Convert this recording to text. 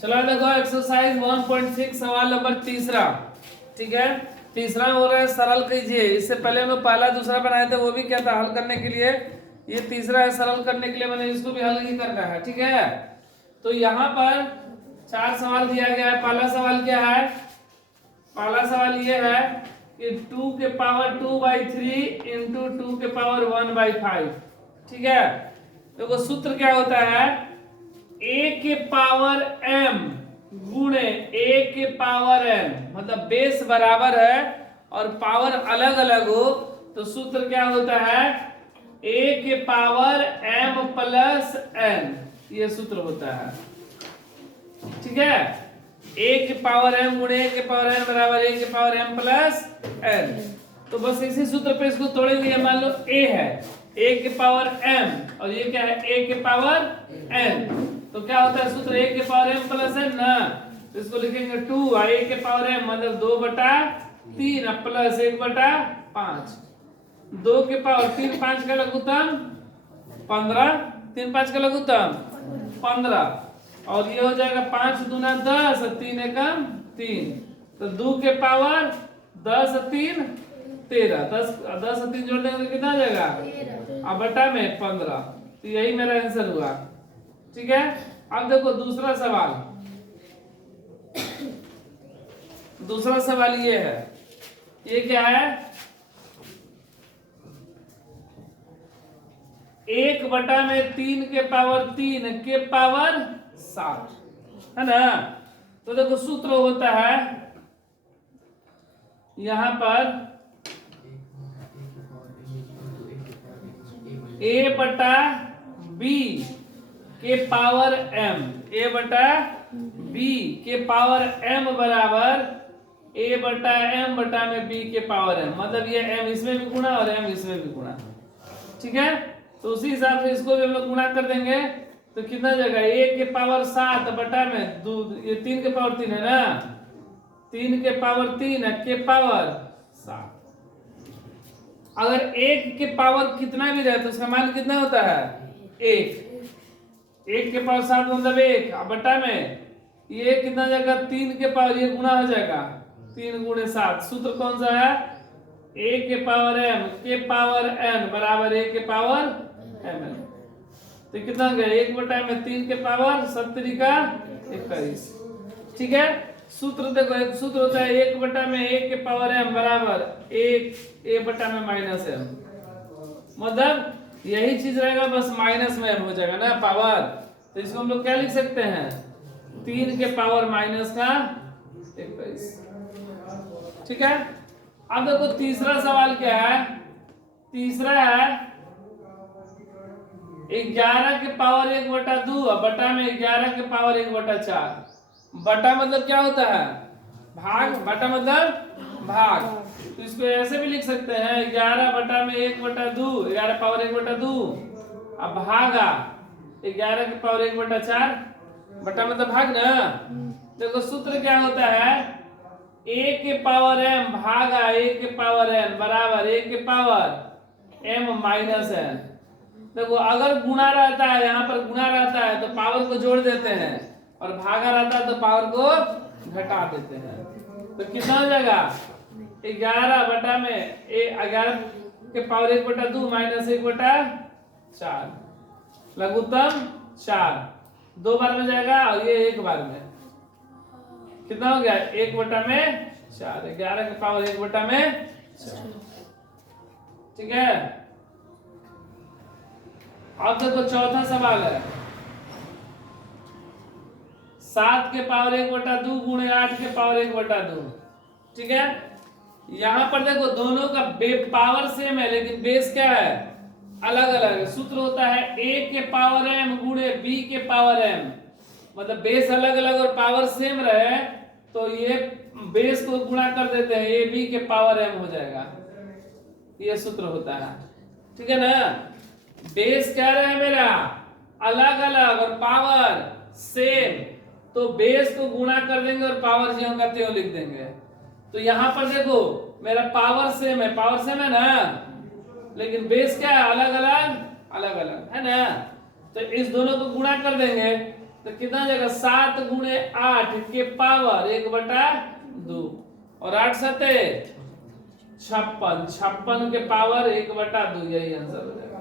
चलो देखो एक्सरसाइज 1.6 सवाल नंबर तीसरा। ठीक है, तीसरा हो रहा है सरल कीजिए। इससे पहले हम लोग पहला दूसरा बनाए थे, वो भी क्या था, हल करने के लिए। ये तीसरा है सरल करने के लिए, मैंने इसको भी हल ही करना है। ठीक है, तो यहाँ पर 4 सवाल दिया गया है। पहला सवाल क्या है, पहला सवाल ये है कि 2 के पावर 2/3 इंटू 2 के पावर 1/5। ठीक है, देखो सूत्र क्या होता है, a के पावर m गुणे a के पावर m, मतलब बेस बराबर है और पावर अलग अलग हो तो सूत्र क्या होता है, a के पावर m प्लस n, ये सूत्र होता है। ठीक है, a के पावर m गुणे a के पावर n बराबर a के पावर m प्लस n। तो बस इसी सूत्र पे इसको तोड़ेंगे। मान लो a है a के पावर m और ये क्या है a के पावर n, तो क्या होता है सूत्र a के पावर m प्लस n ना, तो इसको लिखेंगे 2 a के पावर m मतलब 2/3 प्लस 1/5। 2 के पावर 3 5 का लघुत्तम 15, 3 5 का लघुत्तम 15 और ये हो जाएगा 5 दूना 10 3 एकम 3, तो 2 के पावर 10 3 13, 10 10 3 जोड़ देंगे तो कितना आ जाएगा, अब बटा में 15। तो यही मेरा आंसर हुआ। ठीक है, अब देखो दूसरा सवाल। दूसरा सवाल ये है, ये क्या है, 1/3 के पावर 3 के पावर 7 है ना। तो देखो सूत्र होता है यहां पर a बटा b के पावर m, a बटा b के पावर m बराबर a बटा m बटा में b के पावर m, मतलब ये m इसमें भी गुणा और m इसमें भी गुणा। ठीक है, तो उसी हिसाब से इसको भी हम लोग गुणा कर देंगे तो कितना जाएगा, 1 के पावर 7 बटा में 2, ये 3 के पावर 3 है ना, 3 के पावर 3 के पावर 7। अगर 1 के पावर कितना भी रहे तो उसका मान कितना होता है 1, 1 के पावर 7 मतलब 1 बटा में ये कितना जाएगा 3 के पावर, ये गुणा हो जाएगा 3 गुणे 7। सूत्र कौन सा है, a के पावर m के पावर n बराबर a के पावर mn। तो कितना हो गया, 1/3 के पावर 70 का 21। ठीक है, सूत्र देखो, एक सूत्र होता है 1/a के पावर m बराबर 1 a बटा में माइनस m, मतलब यही चीज रहेगा बस माइनस में m हो जाएगा ना पावर। तो इसको हम लोग क्या लिख सकते हैं, 3 के पावर माइनस का 21। ठीक है, अब देखो तीसरा सवाल क्या है, तीसरा है 11 के पावर 1/2 बटा में 11 के पावर 1/4। बटा मतलब क्या होता है, भाग, बटा मतलब भाग। तो इसको ऐसे भी लिख सकते हैं 11 बटा में 1/2, 11 पावर 1/2 अब भागा 11 के पावर 1/4, बटा मतलब भाग ना। देखो सूत्र क्या होता है, a के पावर m भागा a के पावर n बराबर a के पावर m माइनस n। देखो अगर गुणा रहता है, यहाँ पर गुणा रहता है तो पावर को जोड़ देते हैं और भागा रहता है तो पावर को घटा देते हैं। तो कितना हो जाएगा, 11 बटा में 11 के पावर 1/2 माइनस 1/4, लघुत्तम 4 दो बार में जाएगा और ये एक बार में, कितना हो गया 1/4, 11 के पावर 1/4। ठीक है, अब देखो चौथा सवाल है 7 के पावर 1/2 गुणे 8 के पावर 1/2। ठीक है, यहां पर देखो दोनों का पावर सेम है लेकिन बेस क्या है, अलग अलग है। सूत्र होता है a के पावर m गुणे b के पावर m, मतलब बेस अलग अलग और पावर सेम रहे तो ये बेस को गुणा कर देते हैं, a b के पावर m हो जाएगा, ये सूत्र होता है। ठीक है ना, बेस क्या रहे मेरा अलग अलग और पावर सेम, तो बेस को गुणा कर देंगे और पावर जो होगा त्यों लिख देंगे। तो यहां पर देखो मेरा पावर सेम है, पावर सेम है ना, लेकिन बेस क्या है अलग अलग, अलग अलग है ना। तो इस दोनों को गुणा कर देंगे तो कितना जाएगा 7 गुणे 8 के पावर 1/2 और 8 सते 56 56 के पावर 1/2 यही आंसर हो जाएगा।